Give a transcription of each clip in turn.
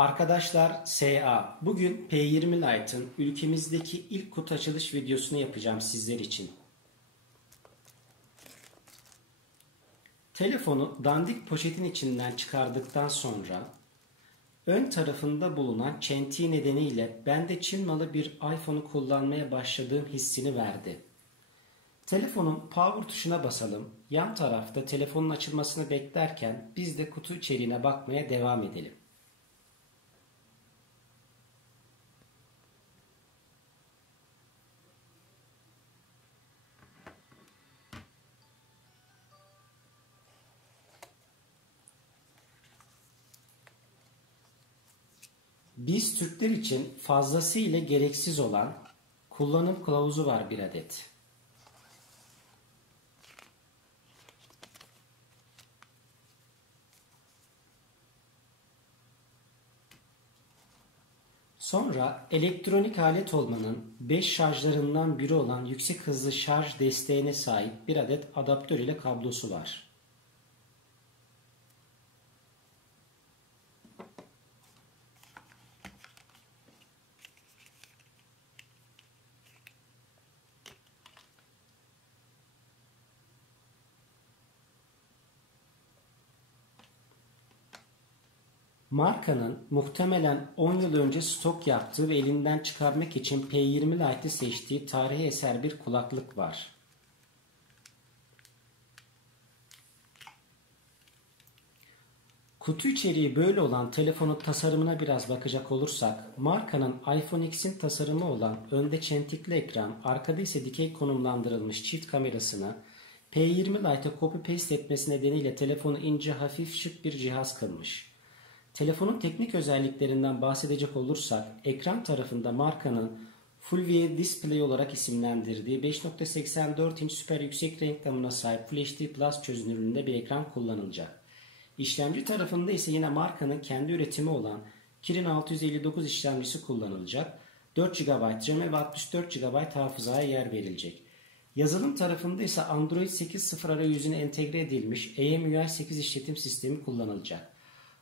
Arkadaşlar SA. Bugün P20 Lite'ın ülkemizdeki ilk kutu açılış videosunu yapacağım sizler için. Telefonu dandik poşetin içinden çıkardıktan sonra ön tarafında bulunan çentiği nedeniyle bende Çin malı bir iPhone'u kullanmaya başladığım hissini verdi. Telefonun power tuşuna basalım. Yan tarafta telefonun açılmasını beklerken biz de kutu içeriğine bakmaya devam edelim. Biz Türkler için fazlasıyla gereksiz olan kullanım kılavuzu var bir adet. Sonra elektronik alet olmanın 5 şarjlarından biri olan yüksek hızlı şarj desteğine sahip bir adet adaptör ile kablosu var. Markanın muhtemelen 10 yıl önce stok yaptığı ve elinden çıkarmak için P20 Lite'ı seçtiği tarihi eser bir kulaklık var. Kutu içeriği böyle olan telefonun tasarımına biraz bakacak olursak, markanın iPhone X'in tasarımı olan önde çentikli ekran, arkada ise dikey konumlandırılmış çift kamerasını P20 Lite'a copy paste etmesi nedeniyle telefonu ince, hafif, şık bir cihaz kılmış. Telefonun teknik özelliklerinden bahsedecek olursak, ekran tarafında markanın Full View Display olarak isimlendirdiği 5.84 inç süper yüksek renk gamına sahip Full HD Plus çözünürlüğünde bir ekran kullanılacak. İşlemci tarafında ise yine markanın kendi üretimi olan Kirin 659 işlemcisi kullanılacak. 4 GB RAM ve 64 GB hafızaya yer verilecek. Yazılım tarafında ise Android 8.0 arayüzüne entegre edilmiş EMUI 8 işletim sistemi kullanılacak.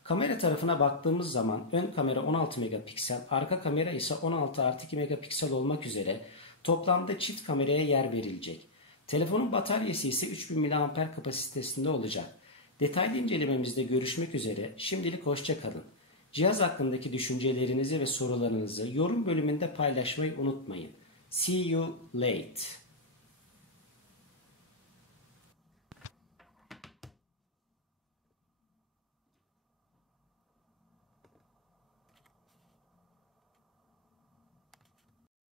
Kamera tarafına baktığımız zaman ön kamera 16 megapiksel, arka kamera ise 16+2 megapiksel olmak üzere toplamda çift kameraya yer verilecek. Telefonun bataryası ise 3000 mAh kapasitesinde olacak. Detaylı incelememizde görüşmek üzere. Şimdilik hoşça kalın. Cihaz hakkındaki düşüncelerinizi ve sorularınızı yorum bölümünde paylaşmayı unutmayın. See you late.